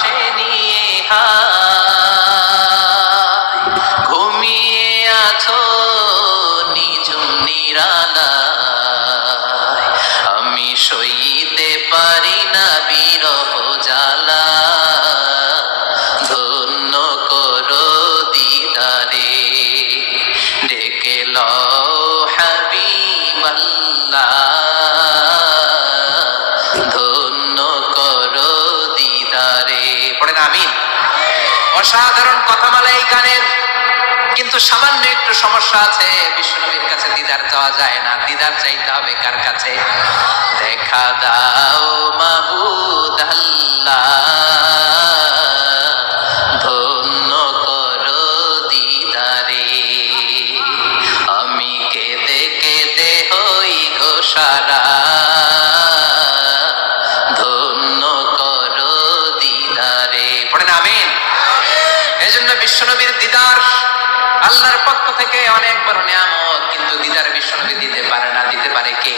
পাশে নিয়ে হায় ঘুমিয়ে আছো নিজুম নিরালায়, আমি সইতে পারি না বিরহ জ্বালা, ধন্য করো দিদারে, ডেকে লও হাবিবাল্লাহ, ধন্য করো দিদারে। পড়েন আমিন। অসাধারণ কথামালা এই গানের, কিন্তু সামান্য একটু সমস্যা আছে। বিশ্বনবীর কাছে দিদার চাওয়া যায় না, দিদার চাইতে হবে কার কাছে? দেখা দাও মাবুদ আল্লাহ, ধন্য করো দিদারে, আমি কেঁদে কেঁদে হই গো সারা, ধন্য করো দিদারে। পড়েন আমিন। এজন্য বিশ্বনবীর দিদার আল্লাহর পক্ষ থেকে অনেক বড় নিয়ামত, কিন্তু দিদার বিশ্বনবী দিতে পারে না। দিতে পারে কে?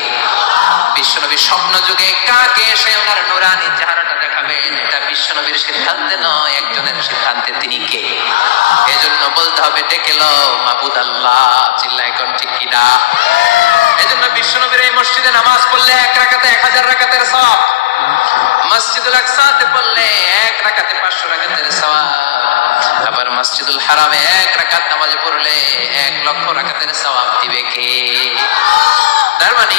বিশ্বনবী স্বপ্ন যুগে কাকে এসে ওনার নুরানি চেহারাটা দেখাবেন, এটা বিশ্বনবীর সিদ্ধান্তে নয়, একজনের সিদ্ধান্তে। তিনি কে? এজন্য বলতে হবে ডেকে লও মাবুদ আল্লাহ। চিল্লায় কোন ঠিক কিনা? এজন্য বিশ্বনবীর এই মসজিদে নামাজ পড়লে 1 রাকাতে 1000 রাকাতের সওয়াব, মসজিদুল আকসাতে পড়লে 1 রাকাতে 500 রাকাতের সওয়াব, আবার মসজিদুল হারামে 1 রাকাত নামাজ পড়লে 1 লক্ষ রাকাতের সওয়াব দিবে কে? তার মানে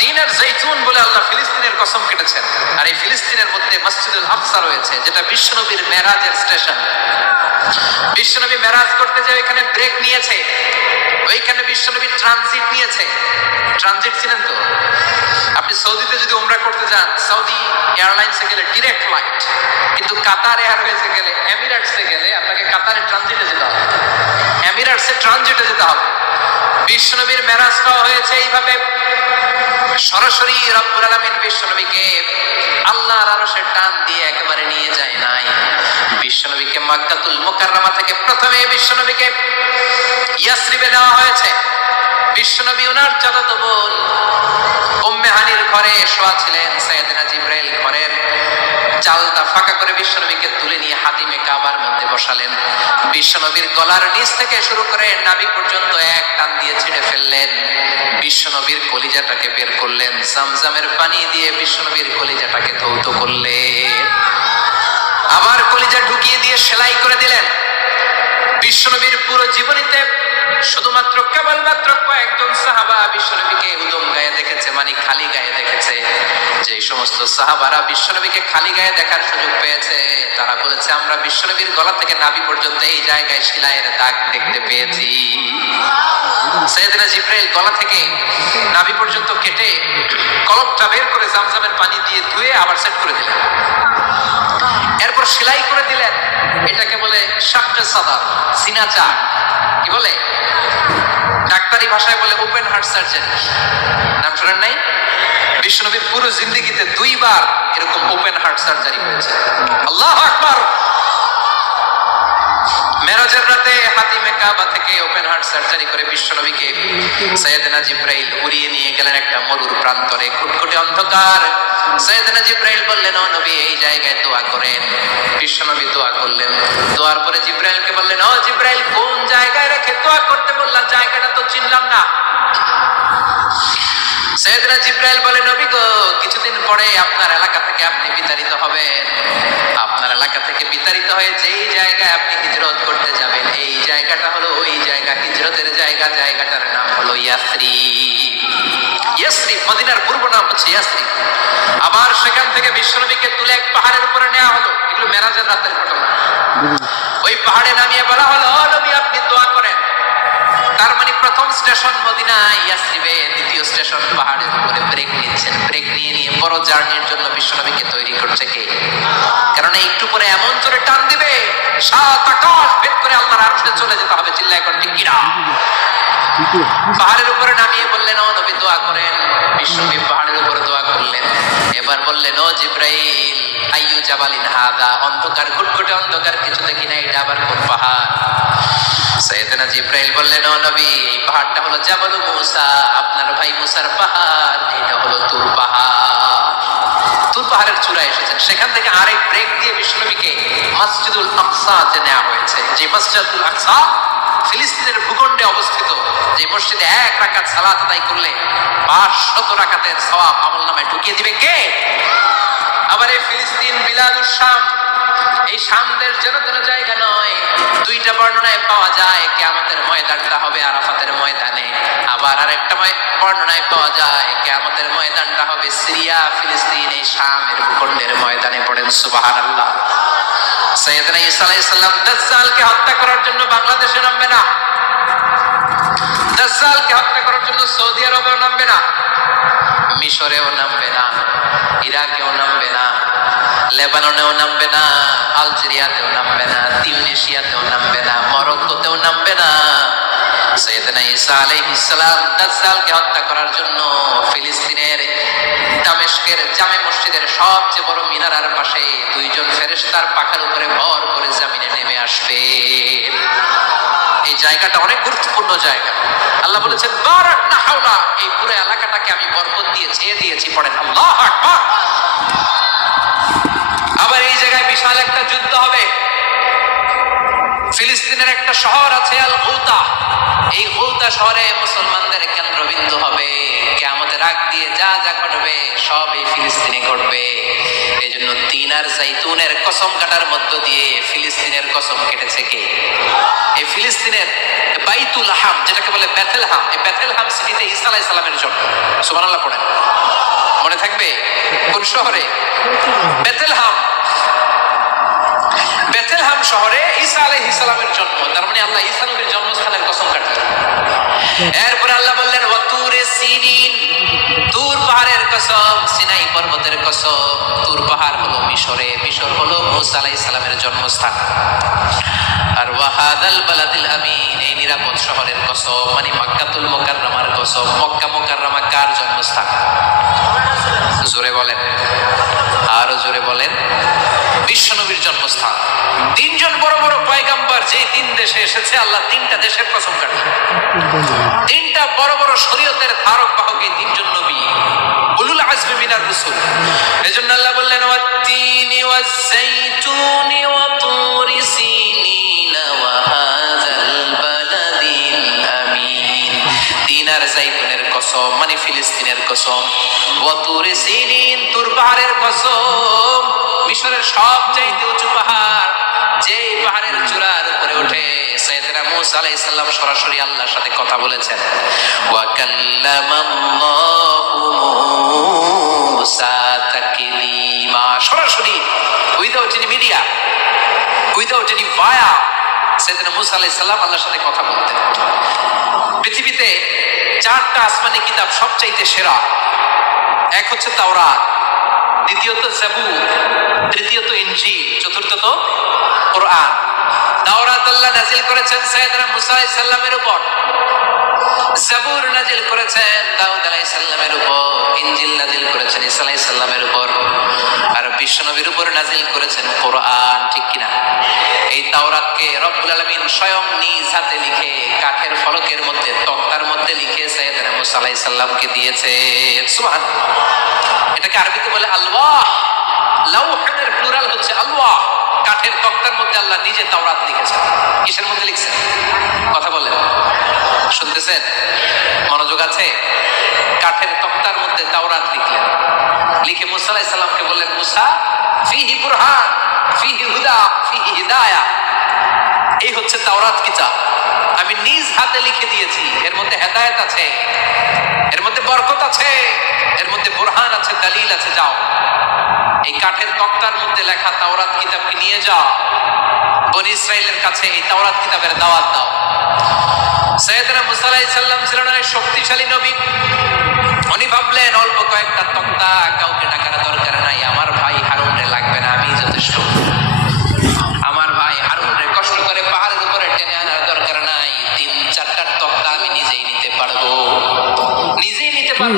দিনের জৈতুন বলে আল্লাহ ফিলিস্তিনের কসম কেটেছেন, আর এই ফিলিস্তিনের মধ্যে মসজিদুল আকসা রয়েছে, যেটা বিশ্বনবীর মেরাজের স্টেশন। বিশ্বনবী মেরাজ করতে যায় এখানে ব্রেক নিয়েছে, ওইখানে বিশ্বনবী ট্রানজিট নিয়েছে। ট্রানজিট ছিলেন তো? আপনি সৌদিতে যদি উমরা করতে যান, সৌদি এয়ারলাইন্সে গেলে ডিরেক্ট ফ্লাইট, কিন্তু কাতার এয়ারওয়েজে গেলে, এমিরেটসে গেলে আপনাকে কাতারে ট্রানজিটে যেতে হবে, এমিরেটসে ট্রানজিটে যেতে হবে। বিশ্বনবীর মেরাজটাও হয়েছে এইভাবে। সরাসরি রব্বুল আলামিন বিশ্বনবীকে আল্লাহর আরশের টান দিয়ে একেবারে নিয়ে যায় নাই। বিশ্বনবীকে মক্কাতুল মুকাররমা থেকে প্রথমে বিশ্বনবীকে ইয়াসরিবে নেওয়া হয়েছে। বিশ্বনবী ওনার চাচাতো বোন উম্মে হানির ঘরে শোয়া ছিলেন। সাইয়েদনা জিবরাইল ঘরের চালটা ফাঁকা করে বিশ্বনবীকে তুলে নিয়ে হাতিমে কাবার মধ্যে বসালেন। বিশ্বনবীর গলার নিচ থেকে শুরু করে নাভি পর্যন্ত এক টান দিয়ে ছিঁড়ে ফেললেন। বিশ্বনবীর কলিজাটাকে বের করলেন, জামজামের পানি দিয়ে বিশ্বনবীর কলিজাটাকে ধৌত করলেন, আবার কলিজা ঢুকিয়ে দিয়ে সেলাই করে দিলেন। বিশ্বনবীর পুরো জীবনীতে শুধুমাত্র কেবলমাত্র কয়েকজন সাহাবা বিশ্বনবীকে উদম গায়ে দেখেছে, মানে খালি গায়ে দেখেছে। যে সমস্ত সাহাবারা বিশ্বনবীকে খালি গায়ে দেখার সুযোগ পেয়েছে, তারা বলেছে আমরা বিশ্বনবীর গলা থেকে নাভি পর্যন্ত এই জায়গায় সেলাইয়ের দাগ দেখতে পেয়েছি। সাইয়েদনা জিবরাইল গলা থেকে নাভি পর্যন্ত কেটে কলবটা বের করে জামজামের পানি দিয়ে ধুয়ে আবার সেট করে দিলেন, এরপর সেলাই করে দিলেন। এটাকে বলে শাক্কে সাদার, সিনা চাক। কি বলে? ডাক্তারি ভাষায় বলে ওপেন হার্ট সার্জারি। নাম শোনেন নাই? বিশ্বনবীর পুরো জিন্দেগিতে 2 বার এরকম ওপেন হার্ট সার্জারি হয়েছে। আল্লাহু আকবার। মেরাজের রাতে হাতিমে কাবা থেকে ওপেন হার্ট সার্জারি করে বিশ্বনবীকে সাইয়েদনা জিবরাইল উড়িয়ে নিয়ে গেলেন একটা মরুর প্রান্তরে, খুটখুটে অন্ধকার। সাইয়েদনা জিবরাইল বললেন ও নবী এই জায়গায় দোয়া করেন। বিশ্বনবী দোয়া করলেন। দোয়ার পরে জিবরাইলকে বললেন ও জিবরাইল কোন জায়গায় রেখে দোয়া করতে বললাম, জায়গাটা তো চিনলাম না। সাইয়েদনা জিবরাইল বলে নবী গো কিছুদিন পরে আপনার এলাকা থেকে আপনি বিতাড়িত হবেন। আপনার এলাকা থেকে বিতাড়িত হয়ে যেই জায়গায় আপনি হিজরত করতে যাবেন, এই জায়গাটা হলো ওই জায়গা, হিজরতের জায়গা। জায়গাটার নাম হলো ইয়াসরিব। ইয়াসরিব মদিনার পূর্ব নাম হচ্ছে ইয়াসরিব। আবার সেখান থেকে বিশ্বনবীকে তুলে এক পাহাড়ের উপরে নেওয়া হলো। এগুলো মেরাজের রাতের ঘটনা। ওই পাহাড়ে নামিয়ে বলা হলো ও নবী আপনি দোয়া করেন। তার মানে প্রথম স্টেশন মদিনা, ইয়াসরিবে দ্বিতীয় স্টেশন পাহাড়ের উপরে। ব্রেক নিচ্ছেন, ব্রেক নিয়ে নিয়ে বড় জার্নির জন্য বিশ্বনবীকে তৈরি করছে কে? কারণ একটু পরে এমন জোরে টান দিবে 7 আকাশ ভেদ করে আল্লাহর আরশে চলে যেতে হবে। চিল্লায় এখন ঠিক কিনা? পাহাড়ের উপরে নামিয়ে বললেন ও নবী দোয়া করেন। বিশ্বনবী পাহাড়ের উপরে দোয়া করলেন। এবার বললেন ও জিবরাইল আইয়ু জাবালিন হাদা, অন্ধকার ঘুটঘুটে অন্ধকার, কিছু দেখি না, এটা আবার কোন পাহাড়? সাইয়েদনা জিবরাইল বললেন ও নবী এই পাহাড়টা হলো জাবালু মুসা, আপনার ভাই মুসার পাহাড়। এটা হলো তুর পাহাড়। তুর পাহাড়ের চূড়ায় এসেছেন। সেখান থেকে আরেক ব্রেক দিয়ে বিশ্বনবীকে মসজিদুল আকসাতে নেওয়া হয়েছে। যে মসজিদুল আকসা ফিলিস্তিনের ভূখণ্ডে অবস্থিত, যে মসজিদে 1 রাকাত সালাত আদায় করলে 500 রাকাতের সওয়াব আমলনামায় ঢুকিয়ে দিবে কে? আবার এই ফিলিস্তিন বিলাদুশ শাম, এই শামদের যেন কোনো জায়গা নয়। 2টা বর্ণনায় পাওয়া যায় কিয়ামতের ময়দানটা হবে আরাফাতের ময়দানে, আবার আরেকটা বর্ণনায় পাওয়া যায় কিয়ামতের ময়দানটা হবে সিরিয়া, ফিলিস্তিন, এই শামের ভূখণ্ডের ময়দানে। পড়েন সুবহানাল্লাহ। সাইয়েদনা ঈসা আলাইহিস সালাম দাজ্জালকে হত্যা করার জন্য বাংলাদেশে নামবে না, দাজ্জালকে হত্যা করার জন্য সৌদি আরবেও নামবে না, মিশরেও নামবে না, ইরাকেও নামবে না, লেবাননেও নামবে না, আলজেরিয়াতেও নামবে না, তিউনিসিয়াতেও নামবে না, মরক্কোতেও নামবে না। সাইয়েদনা ঈসা আলাইহিস সালাম দাজ্জালকে হত্যা করার জন্য ফিলিস্তিনের দামেস্কের জামে মসজিদের সবচেয়ে বড় মিনারার পাশে 2 জন ফেরেশতার পাখার উপরে ভর করে জমিনে নেমে আসবে। এই জায়গাটা অনেক গুরুত্বপূর্ণ জায়গা। আল্লাহ বলেছেন বারাকনা হাওলা, এই পুরো এলাকাটাকে আমি বরকত দিয়ে ছেয়ে দিয়েছি। পড়েন আল্লাহু আকবার। আবার এই জায়গায় বিশাল একটা যুদ্ধ হবে। ফিলিস্তিনের একটা শহর আছে আল গৌতা, এই গৌতা শহরে মুসলমানদের কেন্দ্রবিন্দু হবে। কিয়ামতের আগ দিয়ে যা যা ঘটবে সব এই ফিলিস্তিনে ঘটবে। এই জন্য তিন আর জাইতুনের কসম কাটার মধ্য দিয়ে ফিলিস্তিনের কসম কেটেছে কে? এই ফিলিস্তিনের বাইতুল হাম, যেটাকে বলে বেথেলহাম, এই বেথেলহাম সিটিতে ঈসা আলাইহিস সালামের জন্ম। সুবহানাল্লাহ পড়েন। মনে থাকবে কোন শহরে? বেথেলহাম। বেথেলহাম শহরে ঈসা আলাইহিস সালামের জন্ম। তার মানে আল্লাহ ঈসা নবীর জন্মস্থানের কসম কাটলেন। এরপরে আল্লাহ বললেন ওয়া তুরে সিনিন, তুর পাহাড়ের কসম, সিনাই পর্বতের কসম। তুর পাহাড় হলো মিশরে, মিশর হলো মুসা আলাইহিস সালামের জন্মস্থান। আর ওয়াহাদাল বালাদিল আমিন, এই নিরাপদ শহরের কসম, মানে মক্কাতুল মুকাররমার কসম। মক্কা মুকাররমা কার জন্মস্থান? জোরে বলেন, আরো জোরে বলেন। বিশ্বনবীর জন্মস্থান। 3 জন বড় বড় পয়গাম্বর যে 3 দেশে এসেছে, আল্লাহ 3টা দেশের কসম কাটলেন। 3টা বড় বড় শরীয়তের ধারক বাহক এই 3 জন নবী, উলুল আজমি মিনার রাসূল। এজন্য আল্লাহ বললেন ওয়াত-তিনি ওয়াজ-যাইতুনি ওয়া তুরি সিনিন ওয়া হাযাল বালাদিল আমিন। তিন আর যাইতুনের কসম, মানে ফিলিস্তিনের কসম। ওয়া তুরি সিনিন, তুর পাহাড়ের কসম, মিশরের সবচাইতে উঁচু পাহাড়, যে পাহাড়ের চূড়ার উপরে উঠে সাইয়েদনা মুসা আলাইহিস সালাম সরাসরি আল্লাহর সাথে কথা বলেছেন। ওয়া কাল্লামাল্লাহু মুসা তাকলিমা, সরাসরি without any media, without any via, সাইয়েদনা মুসা আলাইহিস সালাম আল্লাহর সাথে কথা বলতেন। পৃথিবীতে 4টা আসমানি কিতাব সবচাইতে সেরা। এক হচ্ছে তাওরাত, দ্বিতীয়ত জাবুর, তৃতীয়ত ইনজিল, চতুর্থত কোরআন। তাওরাত আল্লাহ নাযিল করেছেন সাইয়েদনা মুসা আলাইহিস সালামের উপর, জাবুর নাযিল করেছেন দাউদ আলাইহিস সালামের উপর, ইনজিল নাযিল করেছেন ঈসা আলাইহিস সালামের উপর, আর বিশ্বনবীর উপর নাযিল করেছেন কোরআন। ঠিক কিনা? এই তাওরাতকে রব্বুল আলামিন স্বয়ং নিজ হাতে লিখে কাঠের ফলকের মধ্যে, তক্তার মধ্যে লিখে সাইয়েদনা মুসা আলাইহিস সালামকে দিয়েছেন। সুবহানাল্লাহ। এটাকে আরবিতে বলে আলওয়াহ। লাউহের প্লুরাল হচ্ছে আলওয়াহ। কাঠের তক্তার মধ্যে আল্লাহ নিজে তাওরাত লিখেছেন। কিসের মধ্যে লিখছেন? কথা বলেন, শুনতেছেন? মনোযোগ আছে? কাঠের তক্তার মধ্যে তাওরাত লিখলেন, লিখে মুসা আলাইহিস সালামকে বললেন মুসা ফিহি বুরহান, ফিহি হুদা, ফিহি হিদায়া, এই হচ্ছে তাওরাত কিতাব, আমি নিজ হাতে লিখে দিয়েছি। এর মধ্যে হেদায়েত আছে, এর মধ্যে বরকত আছে, এর মধ্যে বুরহান আছে, দলিল আছে। যাও এই কাঠের তক্তার মধ্যে লেখা তাওরাত কিতাবকে নিয়ে যাও, বনি ইসরাইলের কাছে এই তাওরাত কিতাবের দাওয়াত দাও। সাইয়েদনা মুসা আলাইহিস সালাম ছিলেন এক শক্তিশালী নবী। উনি ভাবলেন অল্প কয়েকটা তক্তা, কাউকে টাকার দরকার নাই, আমার ভাই হারুনরে লাগবে না, আমি যথেষ্ট। আমার ভাই হারুনরে কষ্ট করে পাহাড়ের উপরে টেনে আনার দরকার নাই, 3-4টা তক্তা আমি নিজেই নিতে পারবো, নিজেই নিতে পারবো।